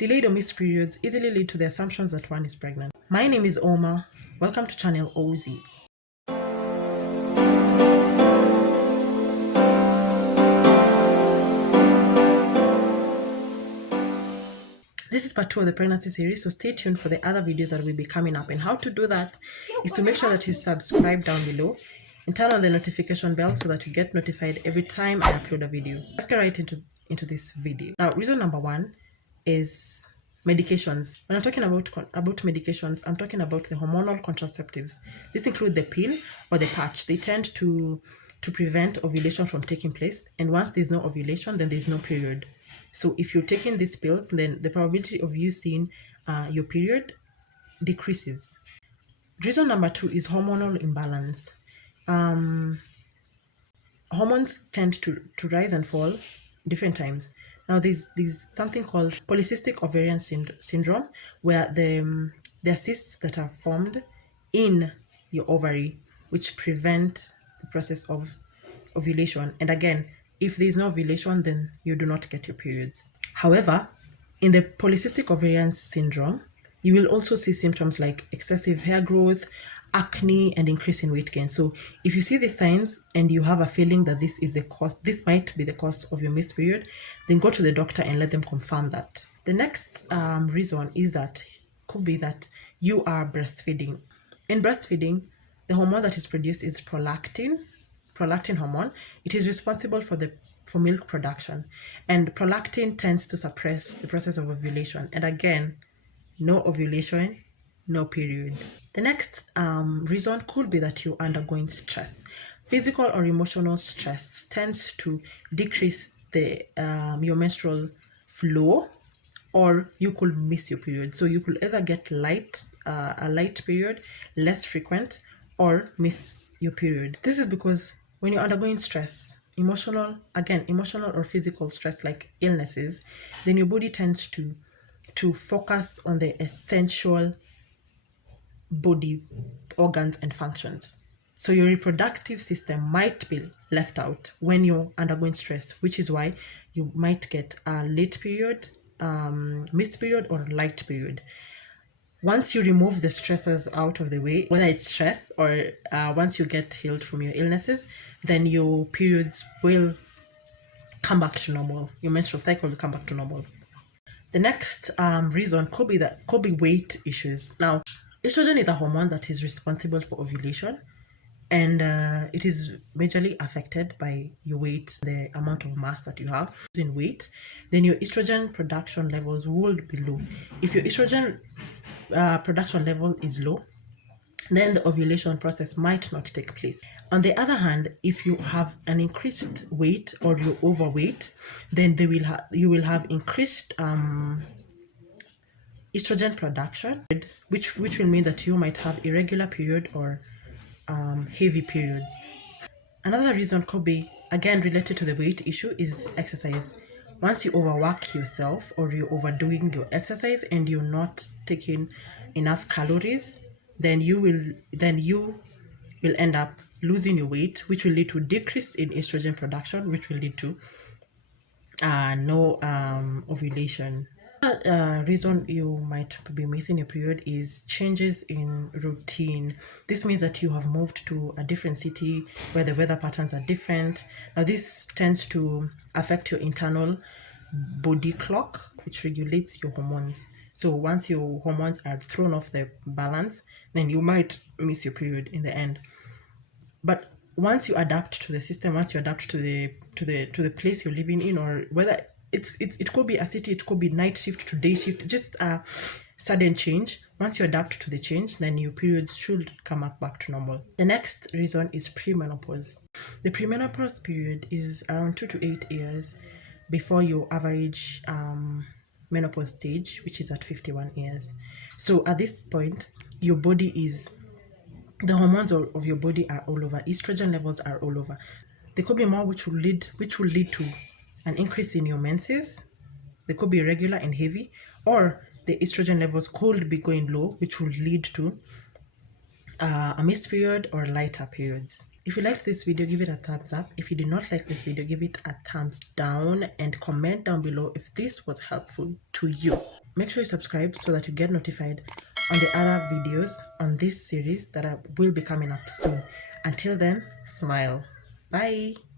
Delayed or missed periods easily lead to the assumptions that one is pregnant. My name is Oma. Welcome to channel OZ. This is part 2 of the pregnancy series, so stay tuned for the other videos that will be coming up. And how to do that is to make sure that you subscribe down below and turn on the notification bell so that you get notified every time I upload a video. Let's get right into this video. Now, reason number 1 is medications. When I'm talking about medications, I'm talking about the hormonal contraceptives. This includes the pill or the patch. They tend to prevent ovulation from taking place, and once there's no ovulation, then there's no period. So if you're taking these pills, then the probability of you seeing your period decreases. Reason number 2 is hormonal imbalance. Hormones tend to rise and fall different times. Now, there's something called polycystic ovarian syndrome, where the cysts that are formed in your ovary, which prevent the process of ovulation. And again, if there's no ovulation, then you do not get your periods. However, in the polycystic ovarian syndrome, you will also see symptoms like excessive hair growth, acne, and increase in weight gain. So if you see these signs and you have a feeling that this might be the cause of your missed period, then go to the doctor and let them confirm that. The next reason could be that you are breastfeeding. In breastfeeding, the hormone that is produced is prolactin hormone. It is responsible for milk production, and prolactin tends to suppress the process of ovulation. And again, no ovulation, no period. The next reason could be that you're undergoing stress. Physical or emotional stress tends to decrease your menstrual flow, or you could miss your period. So you could either get a light period, less frequent, or miss your period. This is because when you're undergoing stress, emotional or physical stress like illnesses, then your body tends to focus on the essential body organs and functions. So your reproductive system might be left out when you're undergoing stress, which is why you might get a late period, missed period, or light period. Once you remove the stressors out of the way, whether it's stress or once you get healed from your illnesses, then your periods will come back to normal. Your menstrual cycle will come back to normal. The next reason could be weight issues. Now, estrogen is a hormone that is responsible for ovulation, and it is majorly affected by your weight, the amount of mass that you have. In weight, then your estrogen production levels will be low. If your estrogen production level is low, then the ovulation process might not take place. On the other hand, if you have an increased weight or you're overweight, then you will have increased estrogen production, which will mean that you might have irregular period or heavy periods. Another reason could be, again related to the weight issue, is exercise. Once you overwork yourself or you're overdoing your exercise and you're not taking enough calories, then you will end up losing your weight, which will lead to decrease in estrogen production, which will lead to no ovulation. Another reason you might be missing your period is changes in routine. This means that you have moved to a different city where the weather patterns are different. Now, this tends to affect your internal body clock, which regulates your hormones. So once your hormones are thrown off the balance, then you might miss your period in the end. But once you adapt to the system, once you adapt to the place you're living in, or whether it could be a city, it could be night shift to day shift, just a sudden change. Once you adapt to the change, then your periods should come back to normal. The next reason is premenopause. The premenopause period is around 2 to 8 years before your average menopause stage, which is at 51 years. So at this point, your body the hormones of your body are all over. Estrogen levels are all over. There could be more, which will lead to an increase in your menses. They could be irregular and heavy, or the estrogen levels could be going low, which will lead to a missed period or lighter periods. If you liked this video, give it a thumbs up. If you did not like this video, give it a thumbs down and comment down below if this was helpful to you. make sure you subscribe so that you get notified on the other videos on this series that will be coming up soon. Until then, smile. Bye.